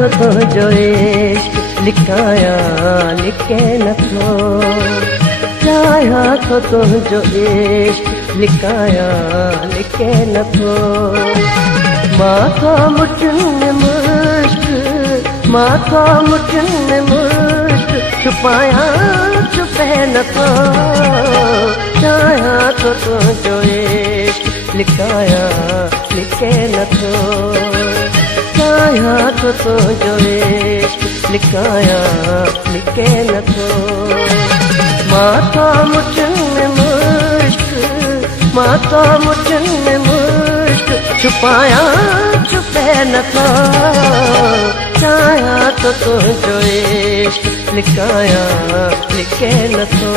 तो तुंहिंजो इश्क लिकाया लिके नथो, चाहियां तो तुंहिंजो इश्क लिकाया लिके नथो। माथा मुठियुनि मुश्क, माथा मुठियुनि मुश्क, छुपाया छुपे नथो, चाहियां तो तुंहिंजो इश्क लिकाया लिके नथो, चाहियां तो तुंहिंजो इश्क लिकाया लिके नथो। माथा मुठियुनि मुश्क, माथा मुठियुनि मुश्क, छुपाया छुपे नथो, चाहियां तो तुंहिंजो इश्क लिकाया लिके नथो।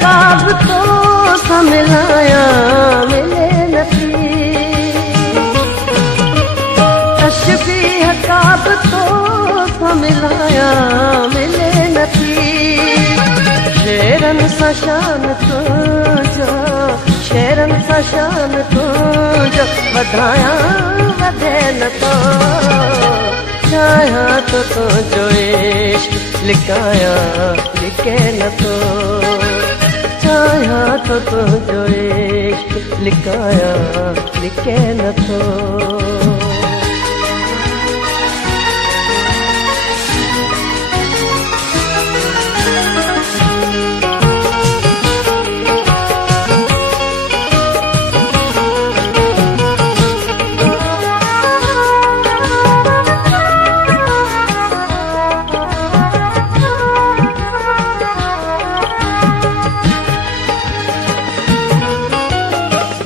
काब तो मिलाया मिले नथी, तशबीह काब तो मिलाया मिले नथी। शेरन सा शान तुंहिंजो, शेरन सा शान तुंहिंजो वधाया वधे नथो, चाहियां तो तुंहिंजो इश्क लिकाया लिके नथो, चाहियां तो तुंहिंजो इश्क लिकाया लिके नथो।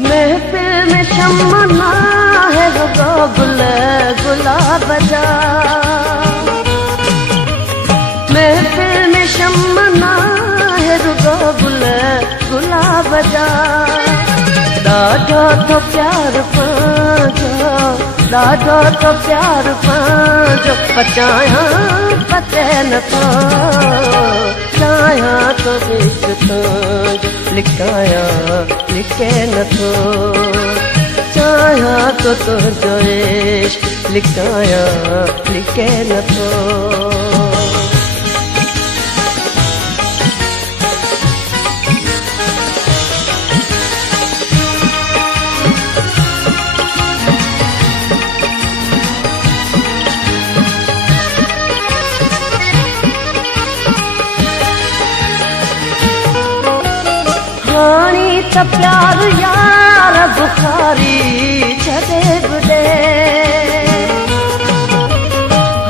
महफिल में शम्मा है रुगो गुल गुलाब जा, महफिल में शम्मा है रुगो गुल गुलाब जा। ॾाढो तो प्यार पांजो, ॾाढो तो प्यार पांजो, पचायां पते नथो, चाहियां तो इश्क तुंहिंजो लिकाया लिके नथो, चाहियां तो तुंहिंजो इश्क लिकाया लिके नथो। हाणी त प्यार यार बुखारी छॾे बुॾे,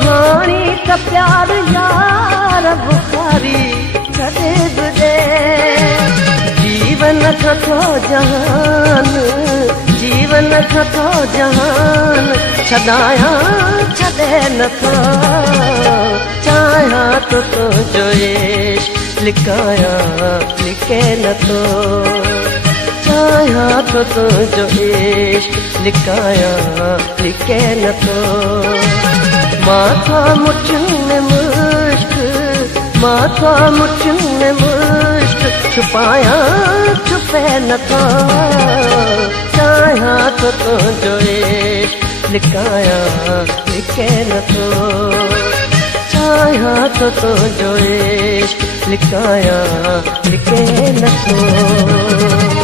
हाणी त प्यार यार बुखारी छॾे बुॾे। जीवन खो जहान, जीवन खो जहान, छॾाया छॾे नथो, चाहियां तो तुंहिंजो इश्क लिकाया लिके नथो, चाहियां तो तुंहिंजो इश्क लिकाया लिके नथो। माथा मुठियुनि मुश्क, माथा मुठियुनि मुश्क, छुपाया छुपे नथो, चाहियां तो तुंहिंजो इश्क लिकाया लिके नथो, चाहियां तो तुंहिंजो इश्क लिकाया लिके नथो।